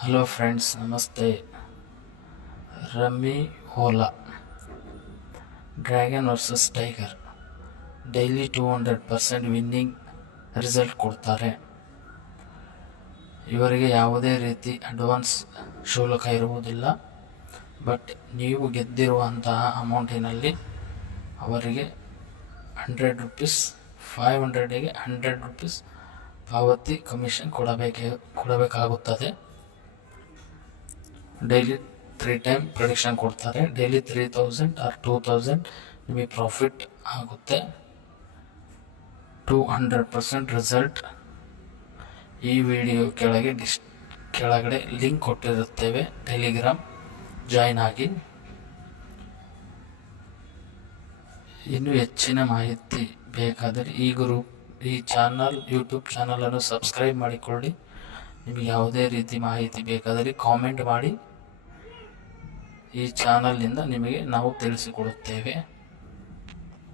Hello friends, ನಮಸ್ತೆ. Rummy Ola, dragon versus tiger, daily two hundred percent winning result ಕೊಡ್ತಾರೆ. ಇವರಿಗೆ ಯಾವುದೇ ರೀತಿ ಅಡ್ವಾನ್ಸ್ ಶುಲ್ಕ ಇರುವುದಿಲ್ಲ. ಬಟ್ ನೀವು ಗೆದ್ದಿರುವಂತಹ ಅಮೌಂಟಿನಲ್ಲಿ ಅವರಿಗೆ ಹಂಡ್ರೆಡ್ ರುಪೀಸ್, ಫೈವ್ ಹಂಡ್ರೆಡಿಗೆ ಹಂಡ್ರೆಡ್ ರುಪೀಸ್ ಪಾವತಿ ಕಮಿಷನ್ ಕೊಡಬೇಕೆ, ಕೊಡಬೇಕಾಗುತ್ತದೆ. ಡೈಲಿ ತ್ರೀ ಟೈಮ್ ಪ್ರೊಡಿಕ್ಷನ್ ಕೊಡ್ತಾರೆ. Daily three thousand or two thousand ನಿಮಗೆ ಪ್ರಾಫಿಟ್ ಆಗುತ್ತೆ. ಟೂ ಹಂಡ್ರೆಡ್ ಪರ್ಸೆಂಟ್ ರಿಸಲ್ಟ್ ಈ ವಿಡಿಯೋ ಕೆಳಗೆ ಡಿಸ್ ಕೆಳಗಡೆ ಲಿಂಕ್ ಕೊಟ್ಟಿರುತ್ತೇವೆ. ಟೆಲಿಗ್ರಾಮ್ ಜಾಯ್ನ್ ಆಗಿ. ಇನ್ನೂ ಹೆಚ್ಚಿನ ಮಾಹಿತಿ ಬೇಕಾದರೆ ಈ ಗ್ರೂಪ್ ಈ ಚಾನಲ್ ಯೂಟ್ಯೂಬ್ ಚಾನಲನ್ನು ಸಬ್ಸ್ಕ್ರೈಬ್ ಮಾಡಿಕೊಳ್ಳಿ. ನಿಮಗೆ ಯಾವುದೇ ರೀತಿ ಮಾಹಿತಿ ಬೇಕಾದರೆ ಕಾಮೆಂಟ್ ಮಾಡಿ ಈ ಚಾನಲ್ನಿಂದ ನಿಮಗೆ ನಾವು ತಿಳಿಸಿಕೊಡುತ್ತೇವೆ.